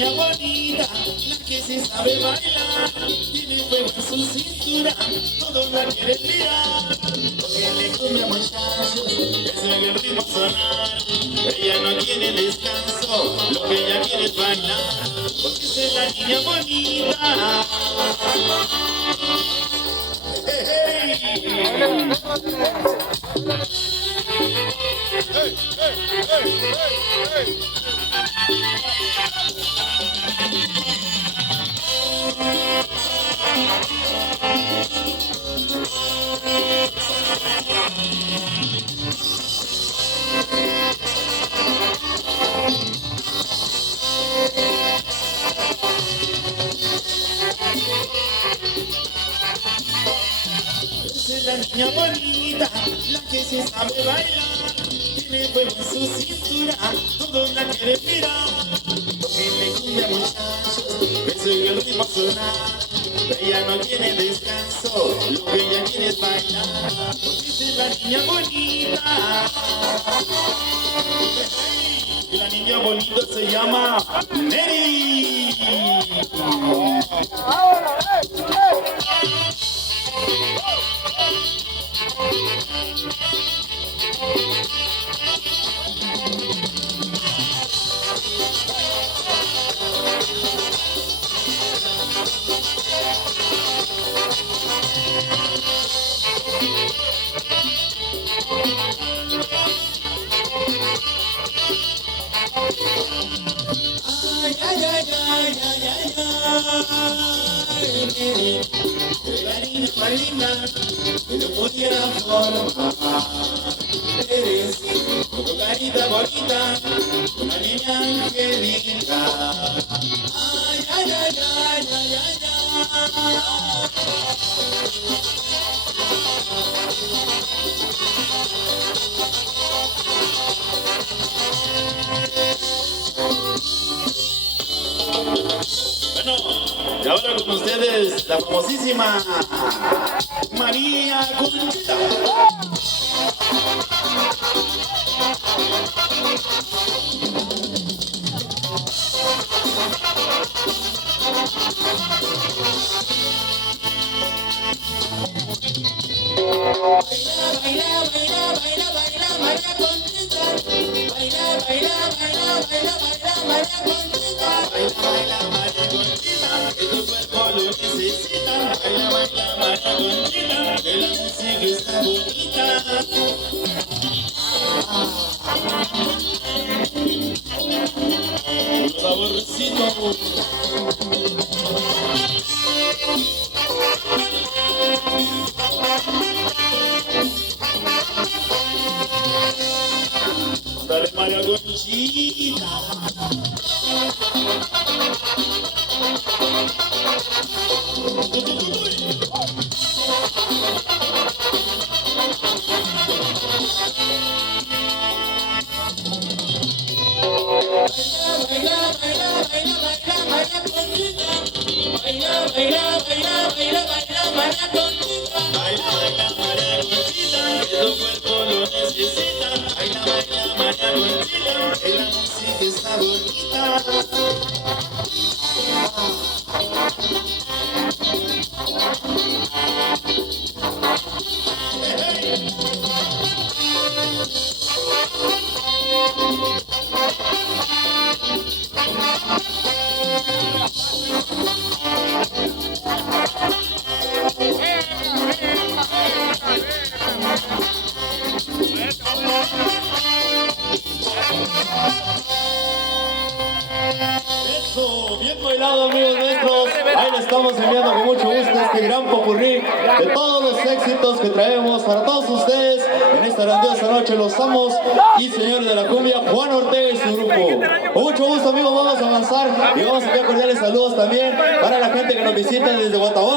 niña bonita, la que sí sabe bailar, tiene fuego en su cintura, todos la quieren mirar. Porque le come muchachos, es el ritmo sonar. Ella no tiene descanso, lo que ella quiere es bailar, porque es la niña bonita. Hey, es la niña bonita, la que sí sabe bailar, tiene fuego en su cintura, todos la quieren mirar. Porque le cumbia muchachos, que soy el ritmo sonar. Ella no tiene descanso, lo que ella quiere es bailar, porque es la niña bonita. Y la niña bonita se llama Mary. Ay, ay, ay, ay, ay, ay, ay, la niña más linda que no pudiera formar. Eres con tu carita bonita, una niña angelita. Ay, ay, ay, ay, ay, ay, ay. Bueno, y ahora con ustedes la famosísima María Conchita. Baila, baila, baila, baila, María Conchita. Baila, baila, baila, baila, baila, María Conchita. Baila, baila, María Conchita, que tu cuerpo lo necesita. Baila, baila, María Conchita, que la música está bonita. Un saborcito. Dale, María Conchita. Baila, baila, baila, baila, María Conchita. Baila, baila, baila, baila, baila, María Conchita. Baila, baila, María Conchita, que tu cuerpo lo necesita. Baila, baila, María Conchita, que la música está bonita. Eso, bien bailado, amigos nuestros. Ahí le estamos enviando con mucho gusto este gran popurrí de todos los éxitos que traemos para todos ustedes en esta grandiosa noche. Los amos y señores de la cumbia, Juan Ortega y su grupo. Con mucho gusto, amigos, vamos a avanzar y vamos a enviar cordiales saludos también para la gente que nos visita desde Guatabampo.